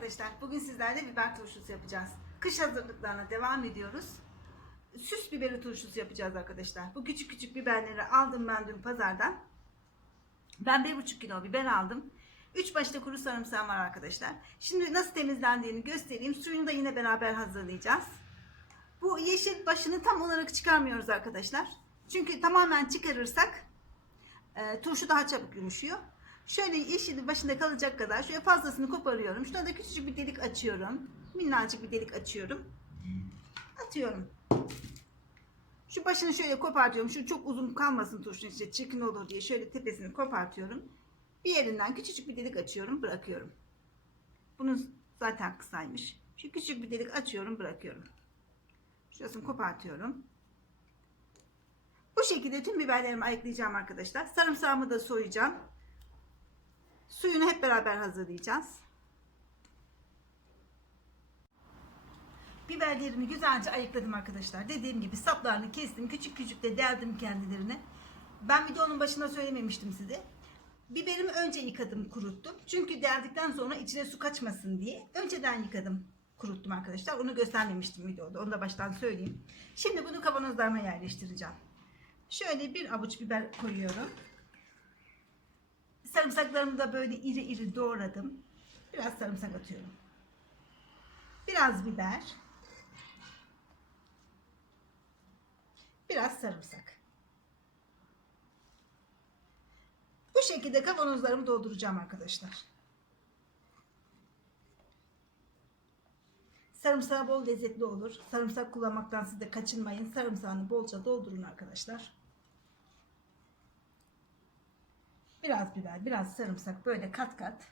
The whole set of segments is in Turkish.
arkadaşlar. Bugün sizlerle biber turşusu yapacağız. Kış hazırlıklarına devam ediyoruz. Süs biberi turşusu yapacağız arkadaşlar. Bu küçük küçük biberleri aldım ben dün pazardan. Ben 1,5 kilo biber aldım. 3 başta kuru sarımsağım var arkadaşlar. Şimdi nasıl temizlendiğini göstereyim. Suyunu da yine beraber hazırlayacağız. Bu yeşil başını tam olarak çıkarmıyoruz arkadaşlar. Çünkü tamamen çıkarırsak e, turşu daha çabuk yumuşuyor. Şöyle yeşilin başında kalacak kadar şöyle fazlasını koparıyorum. Şuna da küçücük bir delik açıyorum. Minnacık bir delik açıyorum. Atıyorum. Şu başını şöyle kopartıyorum. Şu çok uzun kalmasın turşunun içinde çirkin olur diye şöyle tepesini kopartıyorum. Bir yerinden küçücük bir delik açıyorum bırakıyorum. Bunun zaten kısaymış. Şu küçük bir delik açıyorum bırakıyorum. Şurasını kopartıyorum. Bu şekilde tüm biberlerimi ayıklayacağım arkadaşlar. Sarımsağımı da soyacağım. Suyunu hep beraber hazırlayacağız. Biberlerimi güzelce ayıkladım arkadaşlar. Dediğim gibi saplarını kestim. Küçük küçük de deldim kendilerini. Ben videonun başında söylememiştim size. Biberimi önce yıkadım, kuruttum. Çünkü deldikten sonra içine su kaçmasın diye önceden yıkadım, kuruttum arkadaşlar. Onu göstermemiştim videoda. Onu da baştan söyleyeyim. Şimdi bunu kavanozlarıma yerleştireceğim. Şöyle bir avuç biber koyuyorum. Sarımsaklarımı da böyle iri iri doğradım. Biraz sarımsak atıyorum. Biraz biber. Biraz sarımsak. Bu şekilde kavanozlarımı dolduracağım arkadaşlar. Sarımsağı bol lezzetli olur. Sarımsak kullanmaktan siz de kaçınmayın. Sarımsağını bolca doldurun arkadaşlar. Biraz biber, biraz sarımsak böyle kat kat.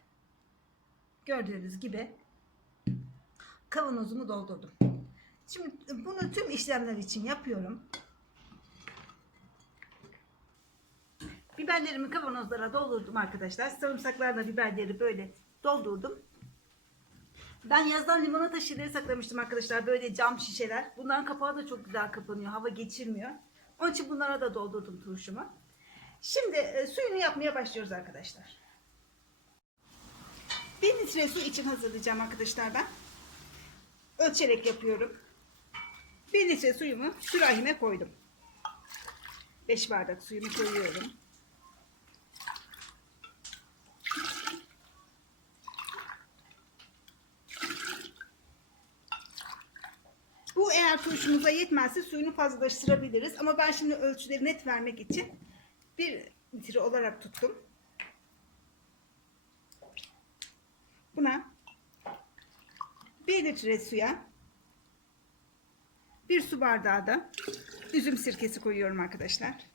Gördüğünüz gibi kavanozumu doldurdum. Şimdi bunu tüm işlemler için yapıyorum. Biberlerimi kavanozlara doldurdum arkadaşlar. Sarımsaklarla biberleri böyle doldurdum. Ben yazdan limonata şişeleri saklamıştım arkadaşlar. Böyle cam şişeler. Bunların kapağı da çok güzel kapanıyor. Hava geçirmiyor. Onun için bunlara da doldurdum turşumu. Şimdi e, suyunu yapmaya başlıyoruz arkadaşlar. Bir litre su için hazırlayacağım arkadaşlar ben. Ölçerek yapıyorum. Bir litre suyumu sürahime koydum. 5 bardak suyumu koyuyorum. Bu eğer turşumuza yetmezse suyunu fazlalaştırabiliriz. Ama ben şimdi ölçüleri net vermek için bir litre olarak tuttum. Buna bir litre suya bir su bardağı da üzüm sirkesi koyuyorum arkadaşlar.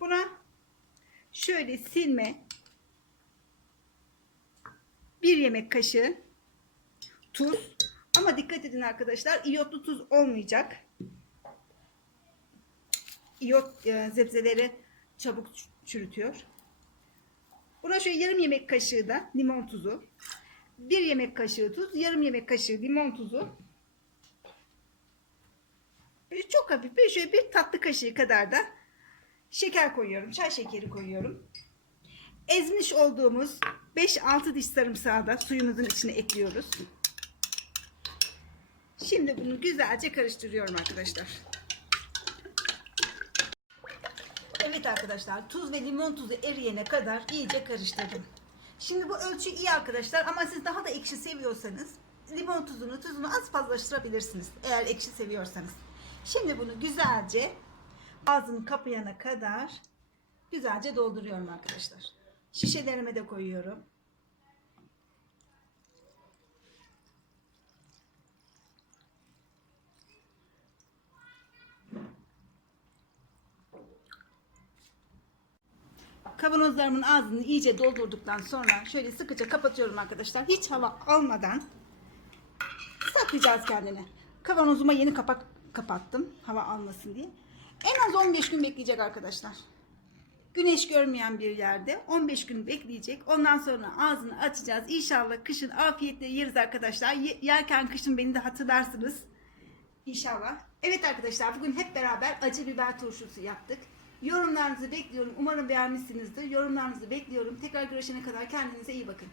Buna şöyle silme bir yemek kaşığı tuz ama dikkat edin arkadaşlar iyotlu tuz olmayacak. İyot e, zebzeleri çabuk çürütüyor. Buna şöyle yarım yemek kaşığı da limon tuzu. Bir yemek kaşığı tuz, yarım yemek kaşığı limon tuzu. Çok hafif bir şöyle bir tatlı kaşığı kadar da şeker koyuyorum. Çay şekeri koyuyorum. Ezmiş olduğumuz 5-6 diş sarımsağı da suyumuzun içine ekliyoruz. Şimdi bunu güzelce karıştırıyorum arkadaşlar. Evet arkadaşlar tuz ve limon tuzu eriyene kadar iyice karıştırdım. Şimdi bu ölçü iyi arkadaşlar ama siz daha da ekşi seviyorsanız limon tuzunu tuzunu az fazlaştırabilirsiniz eğer ekşi seviyorsanız. Şimdi bunu güzelce ağzını kapayana kadar güzelce dolduruyorum arkadaşlar. Şişelerime de koyuyorum. Kavanozlarımın ağzını iyice doldurduktan sonra şöyle sıkıca kapatıyorum arkadaşlar. Hiç hava almadan saklayacağız kendini. Kavanozuma yeni kapak kapattım hava almasın diye. En az 15 gün bekleyecek arkadaşlar. Güneş görmeyen bir yerde 15 gün bekleyecek. Ondan sonra ağzını açacağız. İnşallah kışın afiyetle yeriz arkadaşlar. Ye- yerken kışın beni de hatırlarsınız. İnşallah. Evet arkadaşlar bugün hep beraber acı biber turşusu yaptık. Yorumlarınızı bekliyorum. Umarım beğenmişsinizdir. Yorumlarınızı bekliyorum. Tekrar görüşene kadar kendinize iyi bakın.